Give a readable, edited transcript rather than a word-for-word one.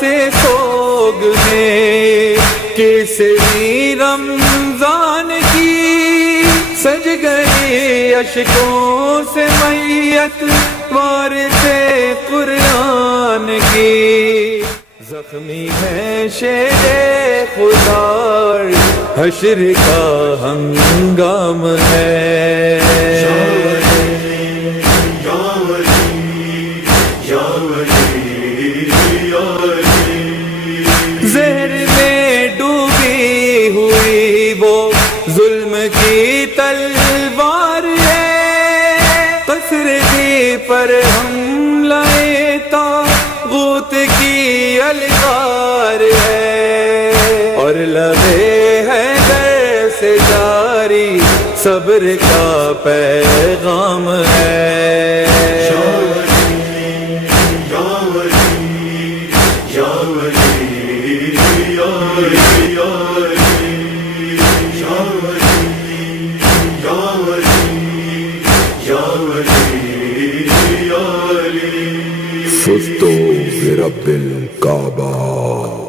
سے سوگ میں کیسری رمضان کی سج گئی اشکوں سے میت وارث قرآن کی، زخمی ہے شیر خدا حشر کا ہنگام ہے، زہر میں ڈوبی ہوئی وہ ظلم کی تلوار ہے، قصر دی پر حملہ طاغوت کی الغار ہے، اور لبے حیدر سے جاری صبر کا پیغام ہے، فزت برب الكعبة.